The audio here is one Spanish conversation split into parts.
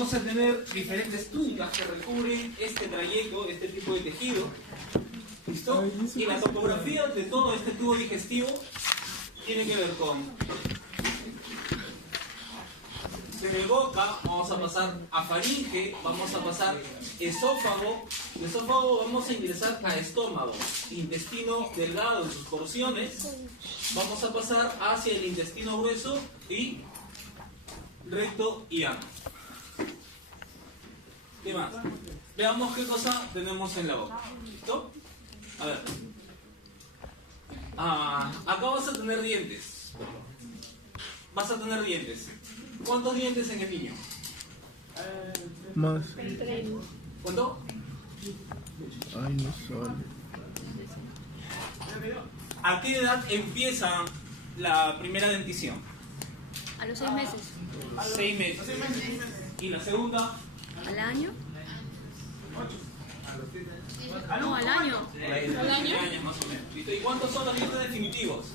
Vamos a tener diferentes túnicas que recubren este trayecto, este tipo de tejido. ¿Listo? Y la topografía de todo este tubo digestivo tiene que ver con... De boca vamos a pasar a faringe, vamos a pasar esófago. De esófago vamos a ingresar a estómago, intestino delgado en sus porciones. Vamos a pasar hacia el intestino grueso y recto y ano. ¿Qué más? Veamos qué cosa tenemos en la boca. ¿Listo? A ver. Acá vas a tener dientes. Vas a tener dientes. ¿Cuántos dientes en el niño? Más. ¿Cuánto? Ay, no sale. ¿A qué edad empieza la primera dentición? A los 6 meses. 6 meses. ¿Y la segunda? ¿Al año? No, al año. ¿Al año? Más o menos. ¿Listo? ¿Y cuántos son los dientes definitivos?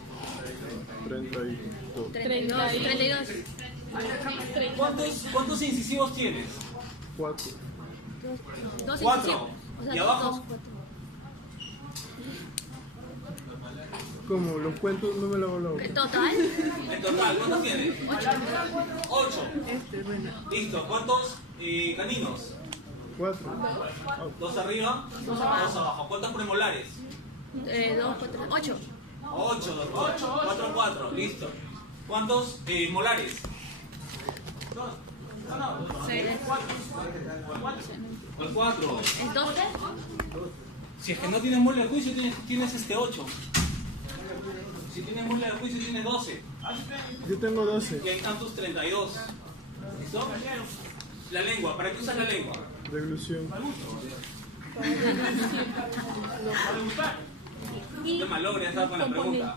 32. 32. ¿Cuántos incisivos tienes? 4. 2 4. ¿Y abajo? ¿Cómo? ¿Los cuentos no me lo hago la boca? ¿El total? En total, ¿cuántos tienes? 8. Listo. ¿Cuántos caninos? 4. 2 arriba, 2 abajo. ¿Cuántos premolares? 2, 4, 8. 8, 4. Listo. ¿Cuántos molares? 6. ¿Cuál 4? ¿El 12? Si es que no tienes muela de juicio, tienes 8. Si tienes muela de juicio, tienes 12. Yo tengo 12. Y ahí están tus 32. ¿Listo? La lengua. ¿Para qué usas la lengua? Deglución. Te malogres con la pregunta.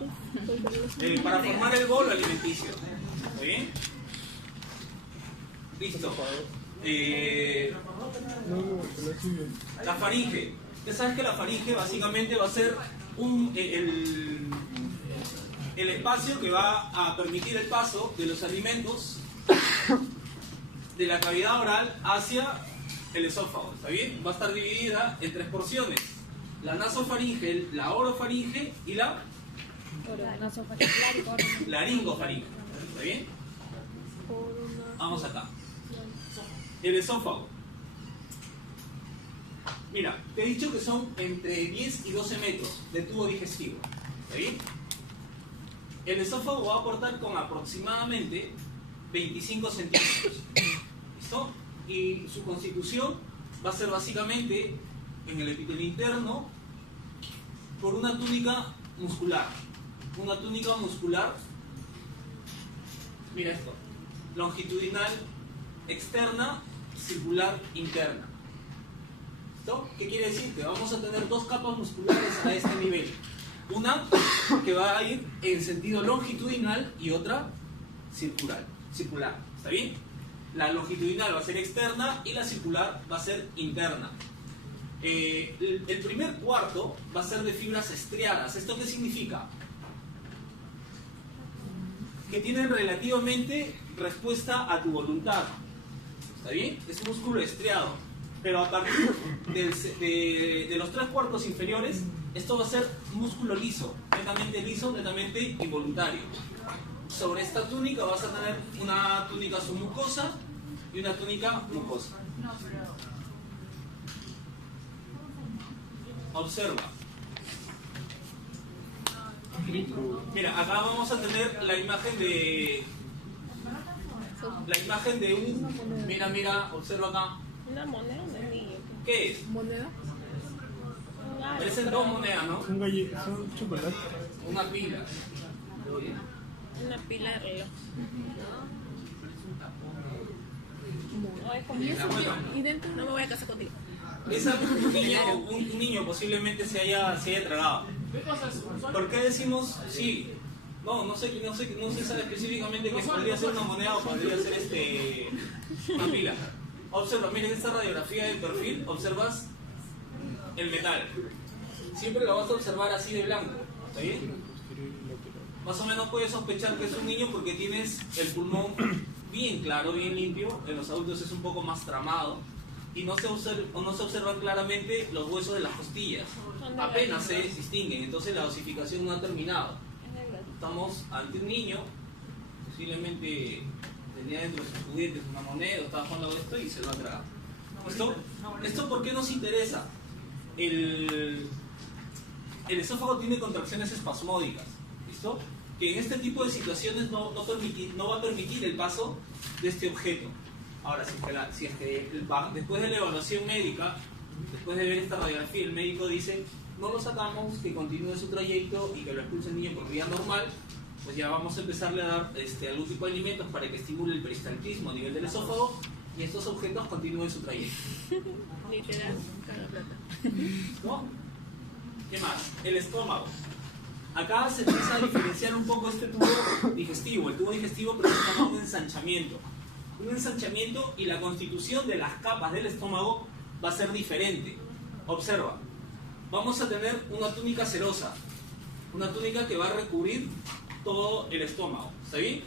Para formar el bolo alimenticio. ¿Está bien? Listo. No, la sigue. La faringe. Ya sabes que la faringe básicamente va a ser el espacio que va a permitir el paso de los alimentos de la cavidad oral hacia el esófago. ¿Está bien? Va a estar dividida en 3 porciones. La nasofaringe, la orofaringe y la laringofaringe. ¿Está bien? Vamos acá. El esófago. Mira, te he dicho que son entre 10 y 12 metros de tubo digestivo. ¿Está bien? El esófago va a aportar con aproximadamente 25 centímetros. ¿Listo? Y su constitución va a ser básicamente en el epitelio interno por una túnica muscular. Una túnica muscular, mira esto, longitudinal externa, circular interna. ¿Listo? ¿Qué quiere decir? Que vamos a tener 2 capas musculares a este nivel. Una que va a ir en sentido longitudinal y otra circular. ¿Está bien? La longitudinal va a ser externa y la circular va a ser interna. El primer cuarto va a ser de fibras estriadas. ¿Esto qué significa? Que tienen relativamente respuesta a tu voluntad. ¿Está bien? Es un músculo estriado. Pero a partir de los 3 cuartos inferiores, esto va a ser músculo liso, netamente involuntario. Sobre esta túnica vas a tener una túnica submucosa y una túnica mucosa. Observa. Mira, acá vamos a tener la imagen de un... Mira, observa acá. Una moneda de niño. ¿Qué es? ¿Moneda? Parecen 2 monedas, ¿no? Son chocolate. Una pila. Una pila de reloj. No, es como y dentro no me voy a casar contigo. Esa un niño posiblemente se haya tragado. ¿Por qué decimos sí? No se sabe específicamente que podría ser una moneda o podría ser una pila. Observa, miren esta radiografía del perfil, observas el metal. Siempre lo vas a observar así de blanco, ¿está bien? Más o menos puedes sospechar que es un niño porque tienes el pulmón bien claro, bien limpio. En los adultos es un poco más tramado y no se observan claramente los huesos de las costillas. Apenas se distinguen, entonces la osificación no ha terminado. Estamos ante un niño, posiblemente tenía dentro de sus juguetes una moneda, estaba jugando con esto y se lo ha tragado. ¿Esto por qué nos interesa? El esófago tiene contracciones espasmódicas, ¿listo? Que en este tipo de situaciones no va a permitir el paso de este objeto. Ahora, si es que después de la evaluación médica, después de ver esta radiografía, el médico dice, no lo sacamos, que continúe su trayecto y que lo expulse el niño por vía normal, pues ya vamos a empezarle a dar algún tipo de alimentos para que estimule el peristaltismo a nivel del esófago y estos objetos continúen su trayecto. Literal, caga plata. ¿No? ¿Qué más? El estómago. Acá se empieza a diferenciar un poco este tubo digestivo. El tubo digestivo presenta un ensanchamiento. Un ensanchamiento y la constitución de las capas del estómago va a ser diferente. Observa. Vamos a tener una túnica serosa. Una túnica que va a recubrir todo el estómago. ¿Está bien?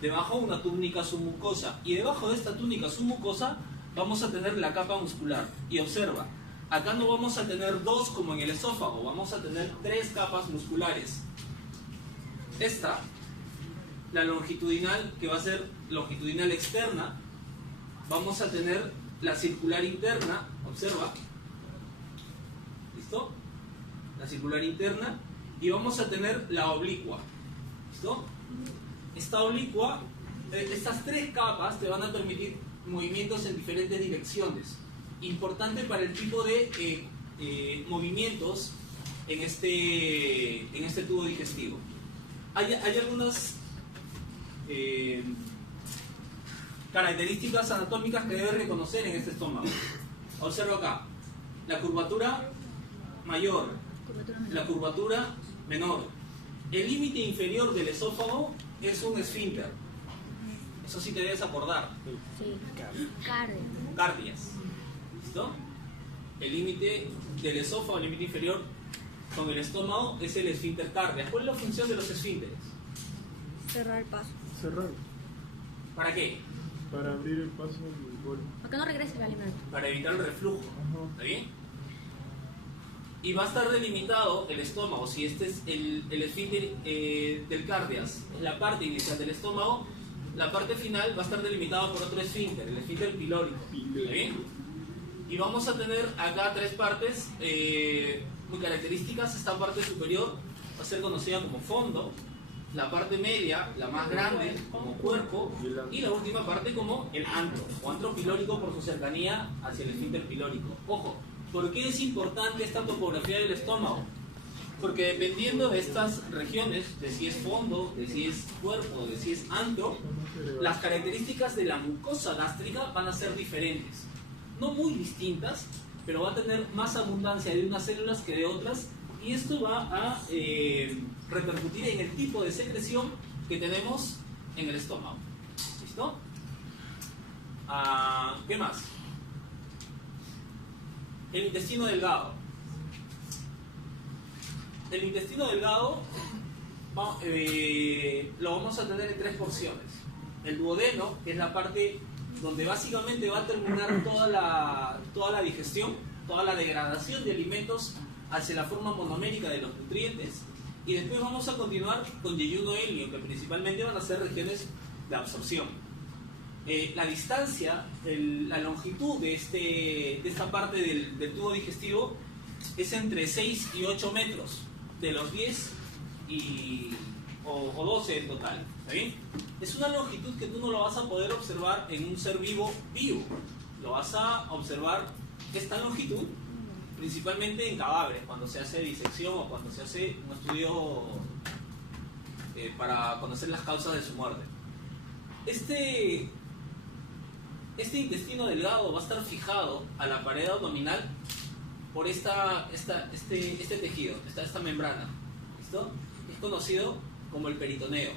Debajo una túnica submucosa. Y debajo de esta túnica submucosa vamos a tener la capa muscular. Y observa. Acá no vamos a tener dos como en el esófago, vamos a tener tres capas musculares. Esta, la longitudinal, que va a ser longitudinal externa, vamos a tener la circular interna, observa, ¿listo? La circular interna, y vamos a tener la oblicua, ¿listo? Esta oblicua, estas tres capas te van a permitir movimientos en diferentes direcciones. Importante para el tipo de movimientos en este tubo digestivo. Hay algunas características anatómicas que debe reconocer en este estómago. Observa acá, la curvatura mayor, la curvatura menor. El límite inferior del esófago es un esfínter. Eso sí te debes acordar. Sí. Cardio. Cardias. ¿Listo? El límite del esófago, el límite inferior con el estómago es el esfínter cardias. ¿Cuál es la función de los esfínteres? Cerrar el paso. Cerrar. ¿Para qué? Para abrir el paso del bol. Para que no regrese el alimento. Para evitar el reflujo. ¿Está bien? Y va a estar delimitado el estómago. Si este es el esfínter del cardias, es la parte inicial del estómago, la parte final va a estar delimitada por otro esfínter, el esfínter pilórico. ¿Está bien? Y vamos a tener acá tres partes muy características. Esta parte superior va a ser conocida como fondo, la parte media, la más grande, como cuerpo, y la última parte como el antro, o antro pilórico por su cercanía hacia el esfínter pilórico. Ojo, ¿por qué es importante esta topografía del estómago? Porque dependiendo de estas regiones, de si es fondo, de si es cuerpo, de si es antro, las características de la mucosa gástrica van a ser diferentes. No muy distintas, pero va a tener más abundancia de unas células que de otras, y esto va a repercutir en el tipo de secreción que tenemos en el estómago. ¿Listo? ¿Qué más? El intestino delgado. El intestino delgado lo vamos a tener en tres porciones. El duodeno, que es la parte donde básicamente va a terminar toda la digestión, toda la degradación de alimentos hacia la forma monomérica de los nutrientes, y después vamos a continuar con yeyuno ilio, que principalmente van a ser regiones de absorción. La distancia, la longitud de esta parte del tubo digestivo es entre 6 y 8 metros, de los 10 o 12 en total. ¿Está bien? Es una longitud que tú no lo vas a poder observar en un ser vivo. Lo vas a observar esta longitud principalmente en cadáveres, cuando se hace disección o cuando se hace un estudio para conocer las causas de su muerte. Este intestino delgado va a estar fijado a la pared abdominal por este tejido, esta membrana. ¿Listo? Es conocido como el peritoneo.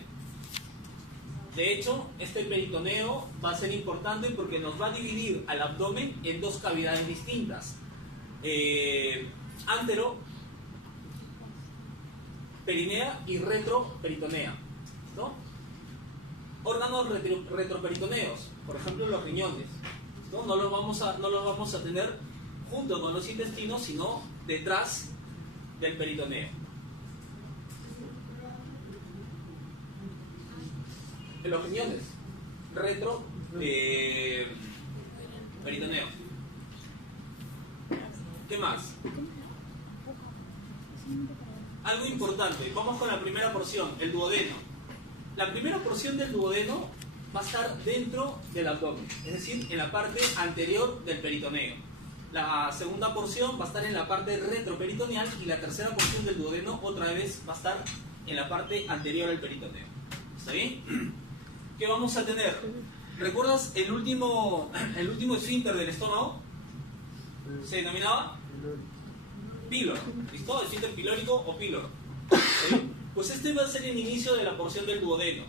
De hecho, este peritoneo va a ser importante porque nos va a dividir al abdomen en dos cavidades distintas. Antero perinea y retroperitonea. ¿Listo? órganos retroperitoneos, por ejemplo los riñones. No los vamos a tener junto con los intestinos, sino detrás del peritoneo. En los riñones, peritoneo. ¿Qué más? Algo importante, vamos con la primera porción, el duodeno. La primera porción del duodeno va a estar dentro del abdomen, es decir, en la parte anterior del peritoneo. La segunda porción va a estar en la parte retroperitoneal y la tercera porción del duodeno otra vez va a estar en la parte anterior del peritoneo. ¿Está bien? ¿Qué vamos a tener? ¿Recuerdas el último esfínter del estómago? ¿Se denominaba? Píloro. ¿Listo? Esfínter pilórico o píloro. ¿Está bien? Pues este va a ser el inicio de la porción del duodeno.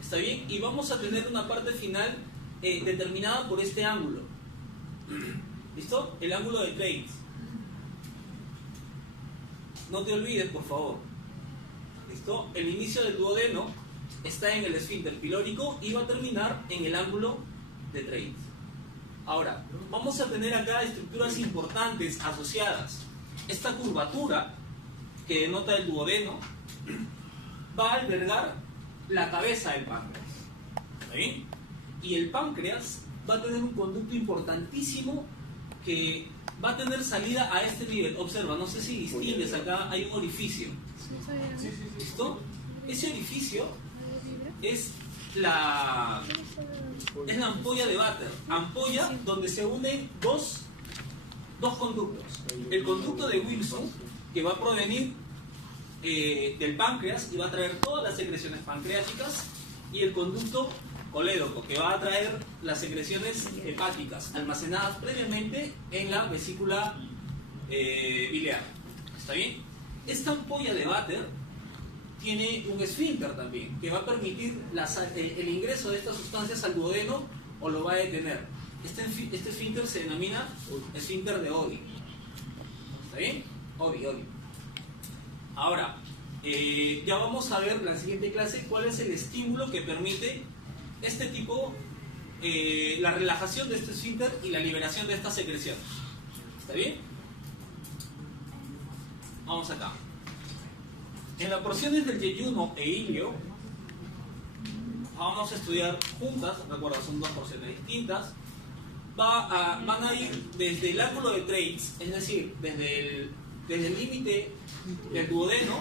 ¿Está bien? Y vamos a tener una parte final determinada por este ángulo. ¿Listo? El ángulo de Treitz. No te olvides, por favor. ¿Listo? El inicio del duodeno está en el esfínter pilórico y va a terminar en el ángulo de Treitz. Ahora, vamos a tener acá estructuras importantes asociadas. Esta curvatura que denota el duodeno va a albergar la cabeza del páncreas. ¿Está bien? Y el páncreas va a tener un conducto importantísimo que va a tener salida a este nivel. Observa, no sé si distingues, acá hay un orificio. ¿Listo? Ese orificio es la ampolla de Vater. Ampolla donde se unen dos conductos. El conducto de Wilson, que va a provenir del páncreas y va a traer todas las secreciones pancreáticas, y el conducto colédoco, que va a traer las secreciones hepáticas almacenadas previamente en la vesícula biliar. ¿Está bien? Esta ampolla de Vater tiene un esfínter también, que va a permitir el ingreso de estas sustancias al duodeno o lo va a detener. Este esfínter se denomina esfínter de Oddi. ¿Está bien? Oddi. Ahora, ya vamos a ver en la siguiente clase cuál es el estímulo que permite este tipo, la relajación de este esfínter y la liberación de esta secreción. ¿Está bien? Vamos acá. En las porciones del yeyuno e ilio vamos a estudiar juntas, recuerda, son dos porciones distintas. Van a ir desde el ángulo de Treitz, es decir, desde el límite del duodeno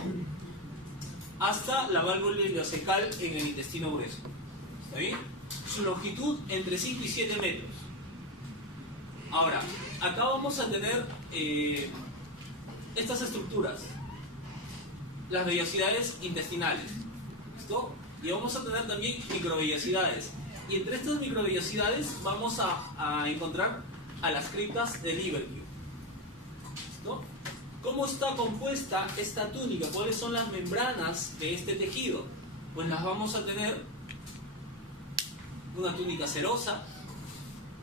hasta la válvula ileocecal en el intestino grueso. ¿Está bien? Su longitud entre 5 y 7 metros. Ahora, acá vamos a tener estas estructuras, las vellosidades intestinales. ¿Listo? Y vamos a tener también microvellosidades. Y entre estas microvellosidades vamos a encontrar a las criptas de Lieberkühn. ¿Listo? ¿Cómo está compuesta esta túnica? ¿Cuáles son las membranas de este tejido? Pues las vamos a tener una túnica serosa,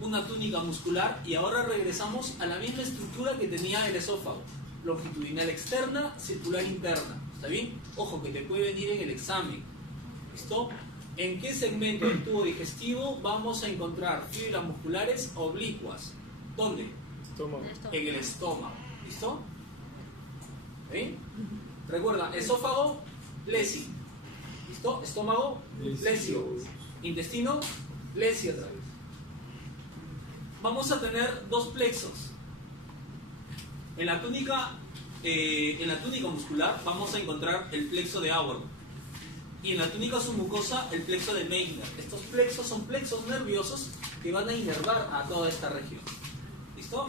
una túnica muscular, y ahora regresamos a la misma estructura que tenía el esófago: longitudinal externa, circular interna. ¿Está bien? Ojo, que te puede venir en el examen. ¿Listo? ¿En qué segmento del tubo digestivo vamos a encontrar fibras musculares oblicuas? ¿Dónde? Estómago. En el estómago. ¿Listo? ¿Sí? Recuerda, esófago, lesi. ¿Listo? Estómago, lesio. Intestino, lesio otra vez. Vamos a tener dos plexos. En la túnica muscular vamos a encontrar el plexo de Auer. Y en la túnica submucosa, el plexo de Meissner. Estos plexos son plexos nerviosos que van a inervar a toda esta región. ¿Listo?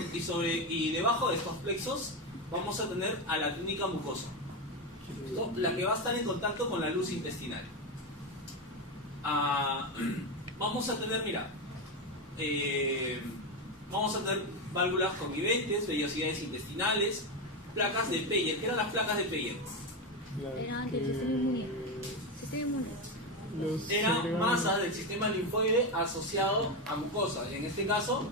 Y debajo de estos plexos vamos a tener a la túnica mucosa. ¿Listo? La que va a estar en contacto con la luz intestinal. Vamos a tener, mira, vamos a tener válvulas conviventes, vellosidades intestinales, placas de Peyer. ¿Qué eran las placas de Peyer? Era del sistema inmune. Sistema inmune. Eran masas del sistema linfoide asociado a mucosa, en este caso,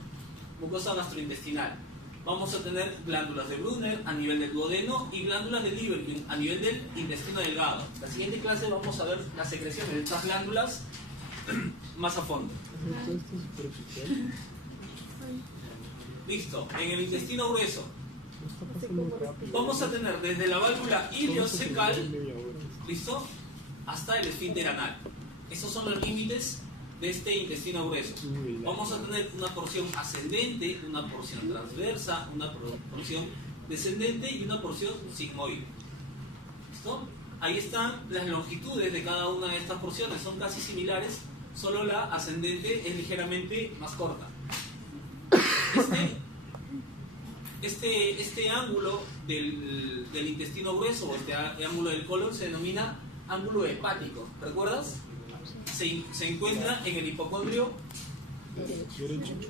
mucosa gastrointestinal. Vamos a tener glándulas de Brunner a nivel del duodeno y glándulas de Lieberkühn a nivel del intestino delgado. En la siguiente clase vamos a ver las secreciones de estas glándulas más a fondo. Esto es superficial. Listo, en el intestino grueso Está pasando muy rápido. vamos a tener desde la válvula iliocecal, Media hora. ¿listo? Hasta el esfínter anal. Esos son los límites de este intestino grueso. Vamos a tener una porción ascendente, una porción transversa, una porción descendente y una porción sigmoide. ¿Listo? Ahí están las longitudes de cada una de estas porciones, son casi similares, solo la ascendente es ligeramente más corta. Este ángulo del intestino grueso o este ángulo del colon se denomina ángulo hepático. ¿Recuerdas? Se encuentra en el hipocondrio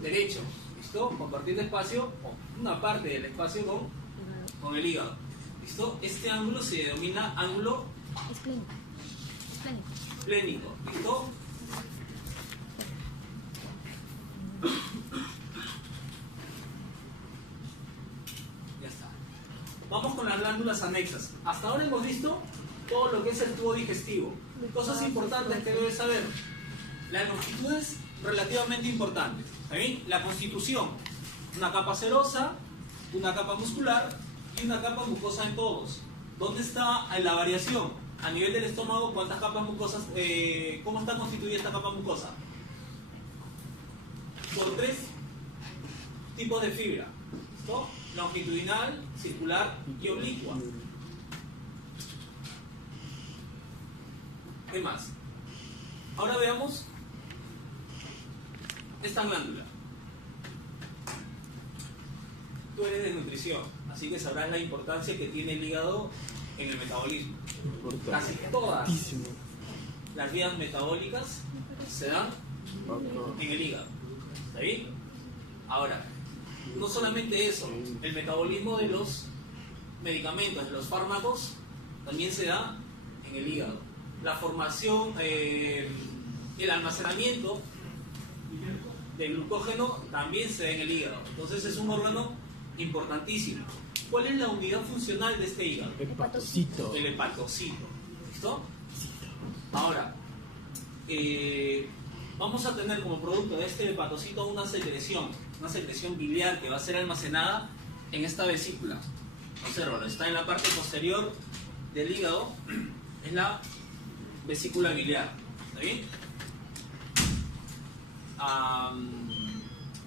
derecho. ¿Listo? Compartiendo espacio, o una parte del espacio con el hígado. ¿Listo? Este ángulo se denomina ángulo Esplénico. Esplénico. esplénico. ¿Listo? Ya está. Vamos con las glándulas anexas. Hasta ahora hemos visto todo lo que es el tubo digestivo. Cosas importantes que debes saber. Las longitudes relativamente importantes. ¿Está bien? La constitución. Una capa serosa, una capa muscular y una capa mucosa en todos. ¿Dónde está la variación? A nivel del estómago, ¿cuántas capas mucosas? ¿Cómo está constituida esta capa mucosa? Por 3 tipos de fibra. ¿Listo? Longitudinal, circular y oblicua. ¿Qué más? Ahora veamos esta glándula. Tú eres de nutrición, así que sabrás la importancia que tiene el hígado en el metabolismo. Casi todas las vías metabólicas se dan en el hígado. ¿Está bien? Ahora, no solamente eso, el metabolismo de los medicamentos, de los fármacos, también se da en el hígado. La formación, el almacenamiento del glucógeno también se da en el hígado. Entonces es un órgano importantísimo. ¿Cuál es la unidad funcional de este hígado? Hepatocito. El hepatocito. ¿Listo? Ahora, vamos a tener como producto de este hepatocito una secreción biliar que va a ser almacenada en esta vesícula. Obsérvalo, está en la parte posterior del hígado, es la vesícula biliar. ¿Está bien?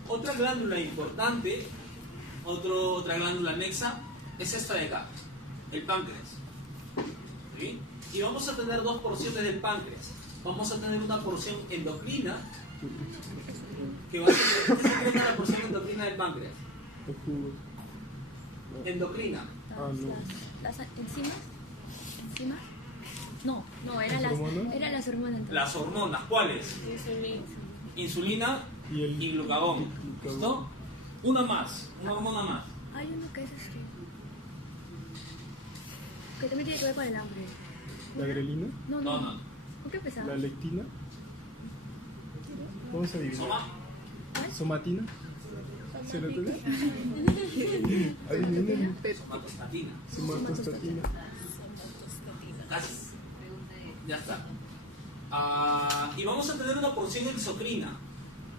Otra glándula importante, otra glándula anexa, es esta de acá, el páncreas. ¿Sí? Y vamos a tener dos porciones del páncreas. Vamos a tener una porción endocrina, que va a ser, ¿qué secreta la porción endocrina del páncreas? Endocrina. Las enzimas. ¿Enzimas? No, eran las hormonas. Las hormonas, ¿cuáles? Insulina y glucagón. ¿Listo? Una hormona más. Hay uno que es que también tiene que ver con el hambre. ¿La grelina? No. ¿Por qué pesado? ¿La lectina? ¿Cómo se dice? Soma. ¿Somatina? ¿Serotonina? Ahí viene. Somatostatina. Somatostatina. Casi. Ya está. Y vamos a tener una porción exocrina.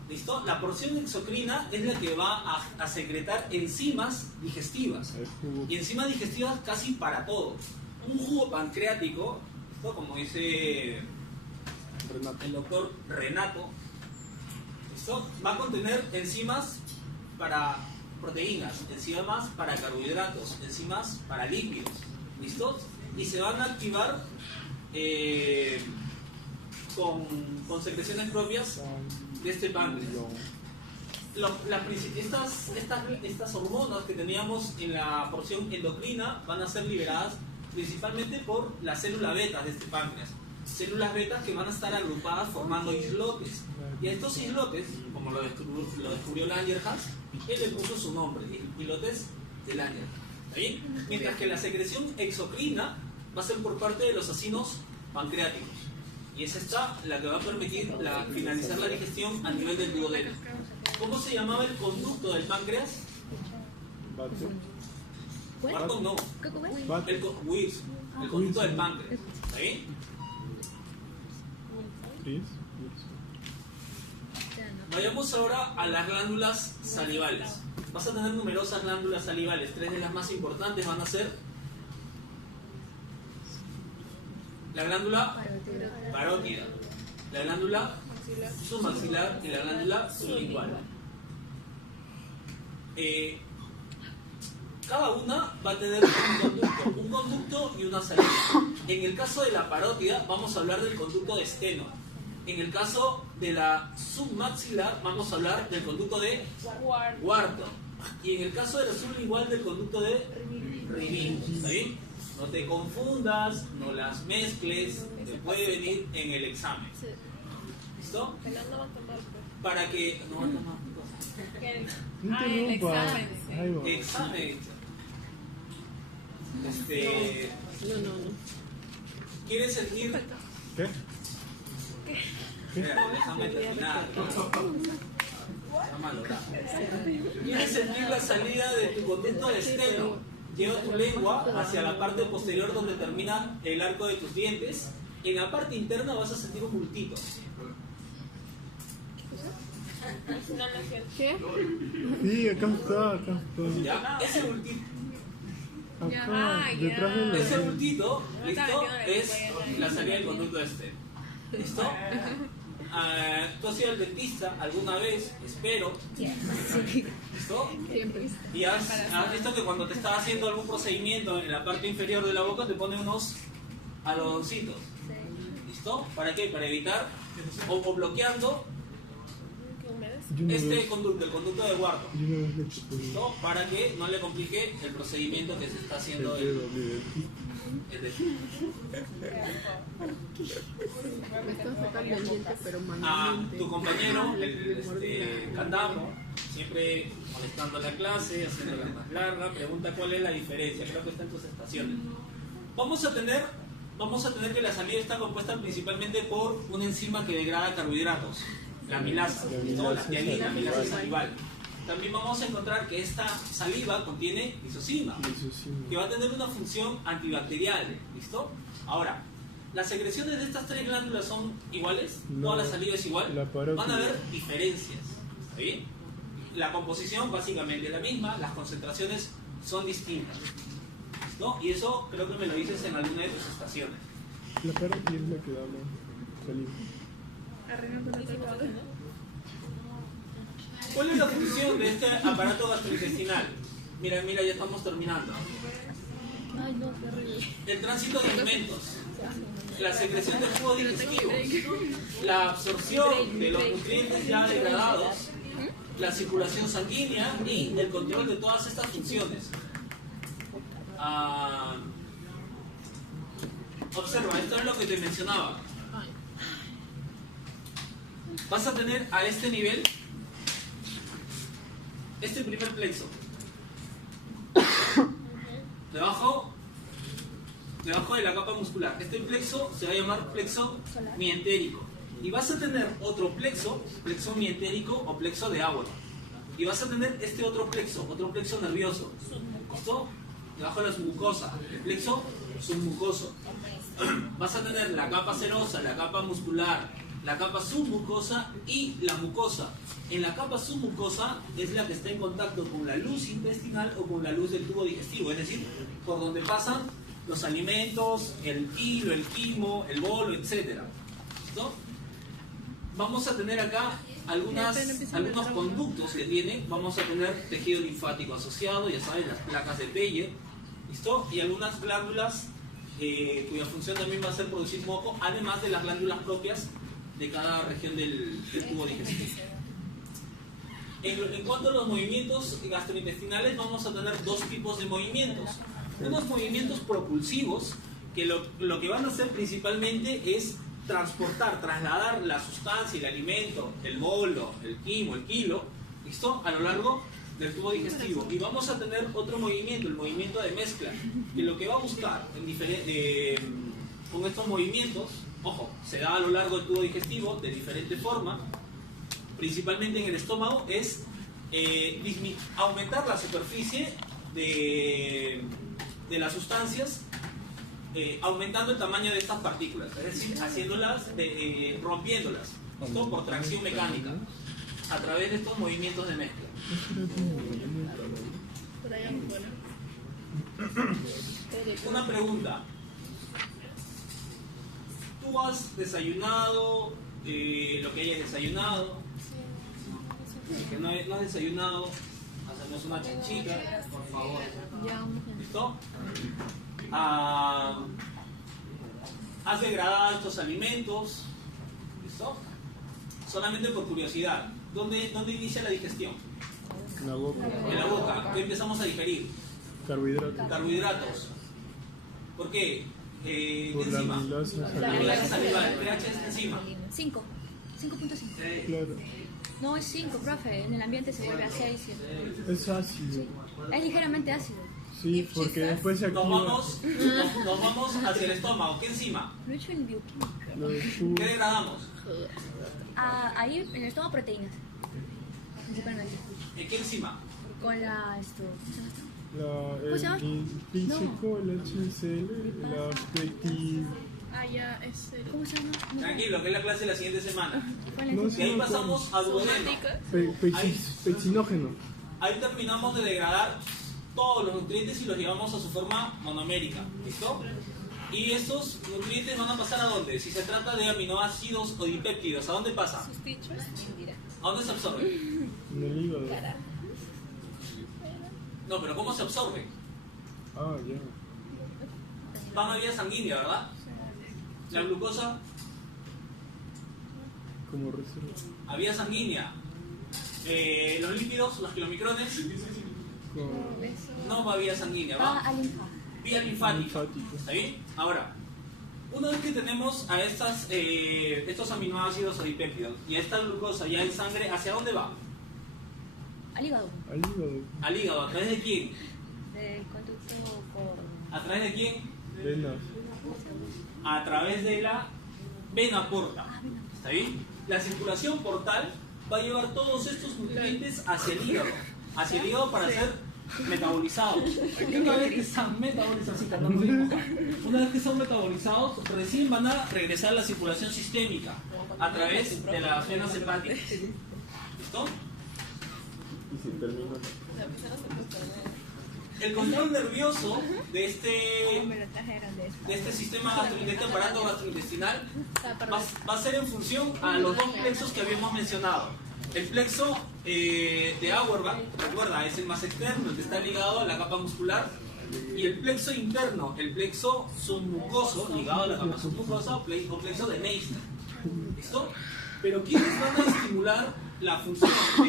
¿Listo? La porción exocrina es la que va a secretar enzimas digestivas. Y enzimas digestivas casi para todo. Un jugo pancreático, ¿listo? Como dice el doctor Renato, ¿listo? Va a contener enzimas para proteínas, enzimas para carbohidratos, enzimas para lípidos. ¿Listo? Y se van a activar con secreciones propias de este páncreas. Estas hormonas que teníamos en la porción endocrina van a ser liberadas principalmente por las células betas de este páncreas. Células betas que van a estar agrupadas formando islotes. Y a estos islotes, como lo descubrió Langerhans, él le puso su nombre, islotes de Langerhans. ¿Está bien? Mientras que la secreción exocrina va a ser por parte de los acinos pancreáticos. Y es esta la que va a permitir finalizar la digestión a nivel del duodeno. ¿Cómo se llamaba el conducto del páncreas? Marco no. El conducto del páncreas. ¿Está bien? Vayamos ahora a las glándulas salivales. Vas a tener numerosas glándulas salivales. 3 de las más importantes van a ser la glándula parótida, la glándula submaxilar y la glándula sublingual. Cada una va a tener un conducto y una salida. En el caso de la parótida vamos a hablar del conducto de Steno. En el caso de la submaxilar vamos a hablar del conducto de Wharton. Y en el caso de la sublingual del conducto de Rivin. ¿Está bien? No te confundas, no las mezcles, te puede venir en el examen. ¿Listo? Para que... No, No el interrumpa. examen. Ahí va. examen. No. ¿Quieres sentir? ¿Qué? Espera, déjame terminar. Está malogrado. ¿Quieres sentir la salida de tu conducto de Steno? Lleva tu lengua hacia la parte posterior donde termina el arco de tus dientes. En la parte interna vas a sentir un bultito. ¿Qué? Sí, acá está. ¿Ya? Ese bultito. Acá, Ya. detrás de la... Ese bultito, No ¿listo? estaba metiendo Es la la salida del conducto de Steno. ¿Listo? ¿Tú has ido al dentista alguna vez? Espero. ¿Listo? Siempre. Y has visto que cuando te está haciendo algún procedimiento en la parte inferior de la boca te pone unos algodoncitos. ¿Listo? ¿Para qué? Para evitar o bloqueando Yo una este vez- conducto, el conducto de Wharton. yo una vez le chupé ¿Listo? Para que no le complique el procedimiento que se está haciendo el dedo a mi dentista. el dentista. Me están sacando el diente, pero A manualmente. tu compañero, el Candamo, siempre molestando la clase, haciéndola más larga, pregunta cuál es la diferencia. Creo que está en tus estaciones. Vamos a tener que la salida está compuesta principalmente por una enzima que degrada carbohidratos, la amilasa, ¿listo? La tiamina, amilasa salival. También vamos a encontrar que esta saliva contiene lisocima, Eso sí, no. que va a tener una función antibacterial, ¿listo? Ahora, ¿las secreciones de estas 3 glándulas son iguales? No. ¿Toda la saliva es igual? La parótida. Van a haber diferencias, ¿está bien? La composición básicamente es la misma, las concentraciones son distintas, ¿no? Y eso creo que me lo dices en alguna de tus estaciones. La cara es la que da más saliva. ¿Cuál es la función de este aparato gastrointestinal? Mira, ya estamos terminando. Ay, no, qué horrible. El tránsito de alimentos, la secreción de jugos digestivos, la absorción de los nutrientes ya degradados, la circulación sanguínea y el control de todas estas funciones. Observa, esto es lo que te mencionaba. Vas a tener a este nivel este primer plexo. Debajo de la capa muscular. Este plexo se va a llamar plexo mientérico. Y vas a tener otro plexo mientérico o plexo de agua. Y vas a tener este otro plexo nervioso. ¿Listo? Debajo de la submucosa, el plexo submucoso. Vas a tener la capa serosa, la capa muscular, la capa submucosa y la mucosa. En la capa submucosa es la que está en contacto con la luz intestinal o con la luz del tubo digestivo, es decir, por donde pasan los alimentos, el hilo, el quimo, el bolo, etc. ¿Listo? Vamos a tener acá algunos conductos que tienen. Vamos a tener tejido linfático asociado, ya saben, las placas de Peyer, ¿listo? Y algunas glándulas cuya función también va a ser producir moco, además de las glándulas propias de cada región del tubo digestivo. En cuanto a los movimientos gastrointestinales, vamos a tener 2 tipos de movimientos. Unos movimientos propulsivos, que lo que van a hacer principalmente es trasladar la sustancia, el alimento, el bolo, el quimo, el kilo, ¿listo? A lo largo del tubo digestivo. Y vamos a tener otro movimiento, el movimiento de mezcla, que lo que va a buscar con estos movimientos, ojo, se da a lo largo del tubo digestivo de diferente forma, principalmente en el estómago, es aumentar la superficie de las sustancias, aumentando el tamaño de estas partículas, es decir, haciéndolas, rompiéndolas, ¿listo? Por tracción mecánica. a través de estos movimientos de mezcla. Por allá muy bueno. Una pregunta. ¿Tú has desayunado lo que hayas desayunado? Si que no has desayunado, hacemos una chanchita, por favor. Ya, ¿Listo? ¿Has degradado estos alimentos? ¿Listo? Solamente por curiosidad. ¿Dónde inicia la digestión? En la boca. En la boca. ¿Qué empezamos a digerir? Carbohidratos. Carbohidratos. ¿Por qué? ¿Qué Por la enzima? amilasa La salival. amilasa salival. ¿El pH es enzima? 5. 5.5. Claro. No es 5, profe. En el ambiente se vuelve a 6. Es ácido. Es ligeramente ácido. Sí, porque después se Nos activa vamos hacia el estómago. ¿Qué enzima? Lo he hecho en bioquímica. lo de ¿Qué su... degradamos? Ahí en el estómago proteínas. Principalmente. ¿Qué enzima? Con la ¿Cómo se llama? El físico, el HCl, la pecti... Ah, ya, es el... ¿Cómo se llama? No, Tranquilo, que es la clase de la siguiente semana. fue en la No institución. Y ahí pasamos a duodeno. pectinógeno. Ahí terminamos de degradar todos los nutrientes y los llevamos a su forma monomérica. ¿Listo? Y estos nutrientes van a pasar ¿a dónde? Si se trata de aminoácidos o dipéptidos, ¿a dónde pasa? Sus dichos. ¿A dónde se absorbe? En el hígado. No, pero ¿cómo se absorbe? Ah, ya. Van a vía sanguínea, ¿verdad? La glucosa Como reserva. a vía sanguínea. Los lípidos, los kilomicrones, Con... no va a vía sanguínea, va A linfa. vía linfática. Linfático. ¿Está bien? Ahora, una vez que tenemos a estos aminoácidos o dipéptidos y a esta glucosa ya en sangre, ¿hacia dónde va? Al hígado. Al hígado. Al hígado. ¿A través de quién? Del conducto por... ¿A través de quién? Venas. A través de la vena porta. ¿Está bien? La circulación portal va a llevar todos estos nutrientes hacia el hígado. Hacia el hígado para ser metabolizados. Una vez que están metabolizados, una vez que son metabolizados, recién van a regresar a la circulación sistémica a través de las venas hepáticas. ¿Listo? Y se termina. El control nervioso de este sistema, de este aparato gastrointestinal, va a ser en función a los dos plexos que habíamos mencionado. El plexo de Auerbach, recuerda, es el más externo, el que está ligado a la capa muscular, y el plexo interno, el plexo submucoso, ligado a la capa submucosa, o plexo de Meissner. ¿Listo? Pero ¿quiénes van a estimular la función o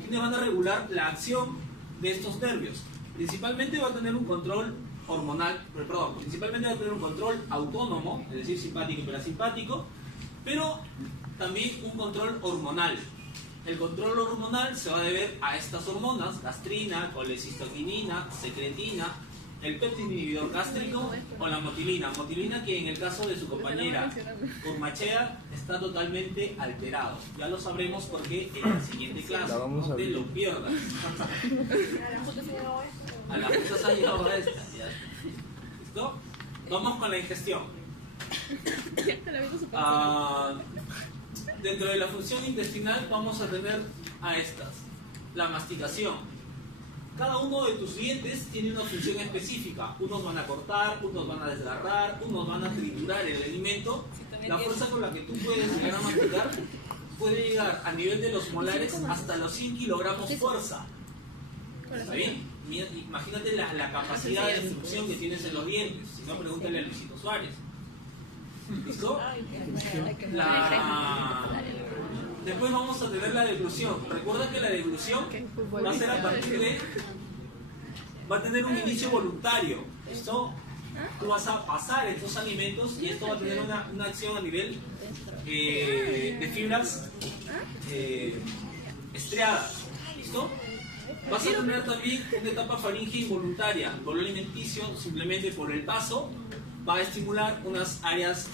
quiénes van a regular la acción de estos nervios? Principalmente va a tener un control hormonal, principalmente va a tener un control autónomo, es decir, simpático y parasimpático, pero también un control hormonal. El control hormonal se va a deber a estas hormonas: gastrina, colecistoquinina, secretina, el péptido inhibidor gástrico o la motilina. Motilina que en el caso de su compañera Urmachea está totalmente alterado. Ya lo sabremos porque en la siguiente clase. La vamos No a te ver. lo pierdas. A la puta se ha llegado a esta. ¿Listo? Vamos con la ingestión. Dentro de la función intestinal vamos a tener a estas. La masticación. Cada uno de tus dientes tiene una función específica. Unos van a cortar, unos van a desgarrar, unos van a triturar el alimento. La fuerza con la que tú puedes llegar a masticar puede llegar a nivel de los molares hasta los 100 kilogramos fuerza. ¿Está bien? Imagínate la capacidad de destrucción que tienes en los dientes. Si no, pregúntale a Luisito Suárez. ¿Listo? Después vamos a tener la deglución. Recuerda que la deglución va a ser a partir de... va a tener un inicio voluntario. ¿Listo? Tú vas a pasar estos alimentos y esto va a tener una acción a nivel de fibras estriadas. ¿Listo? Vas a tener también una etapa faríngea involuntaria. El bolo alimenticio, simplemente por el paso, va a estimular unas áreas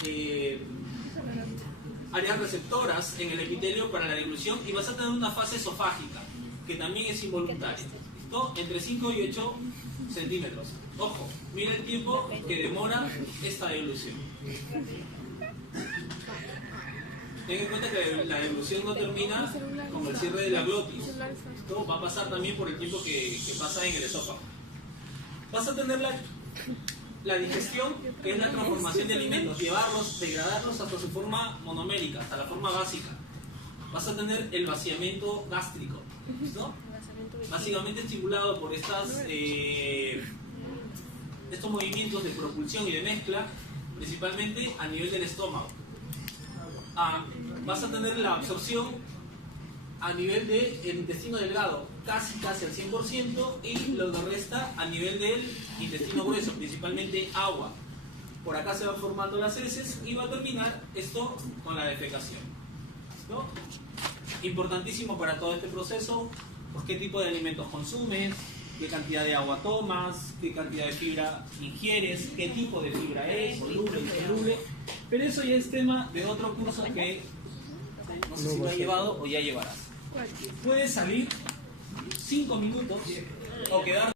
receptoras en el epitelio para la deglución, y vas a tener una fase esofágica que también es involuntaria. ¿Listo? Entre 5 y 8 centímetros. Ojo, mira el tiempo que demora esta deglución. ten en cuenta que la evolución no termina con el cierre de la glotis. Esto va a pasar también por el tiempo que pasa en el esófago. Vas a tener la digestión, que es la transformación de alimentos, llevarlos, degradarlos hasta su forma monomérica, hasta la forma básica. Vas a tener el vaciamiento gástrico, ¿no? Básicamente estimulado por estos movimientos de propulsión y de mezcla, principalmente a nivel del estómago. Vas a tener la absorción a nivel del intestino delgado, casi al 100%, y lo que resta a nivel del intestino grueso, principalmente agua. Por acá se van formando las heces y va a terminar esto con la defecación, ¿no? Importantísimo para todo este proceso, pues qué tipo de alimentos consumes, qué cantidad de agua tomas, qué cantidad de fibra ingieres, qué tipo de fibra es, soluble, insoluble. Pero eso ya es tema de otro curso que no sé si lo has llevado o ya llevarás. Puedes salir 5 minutos o quedar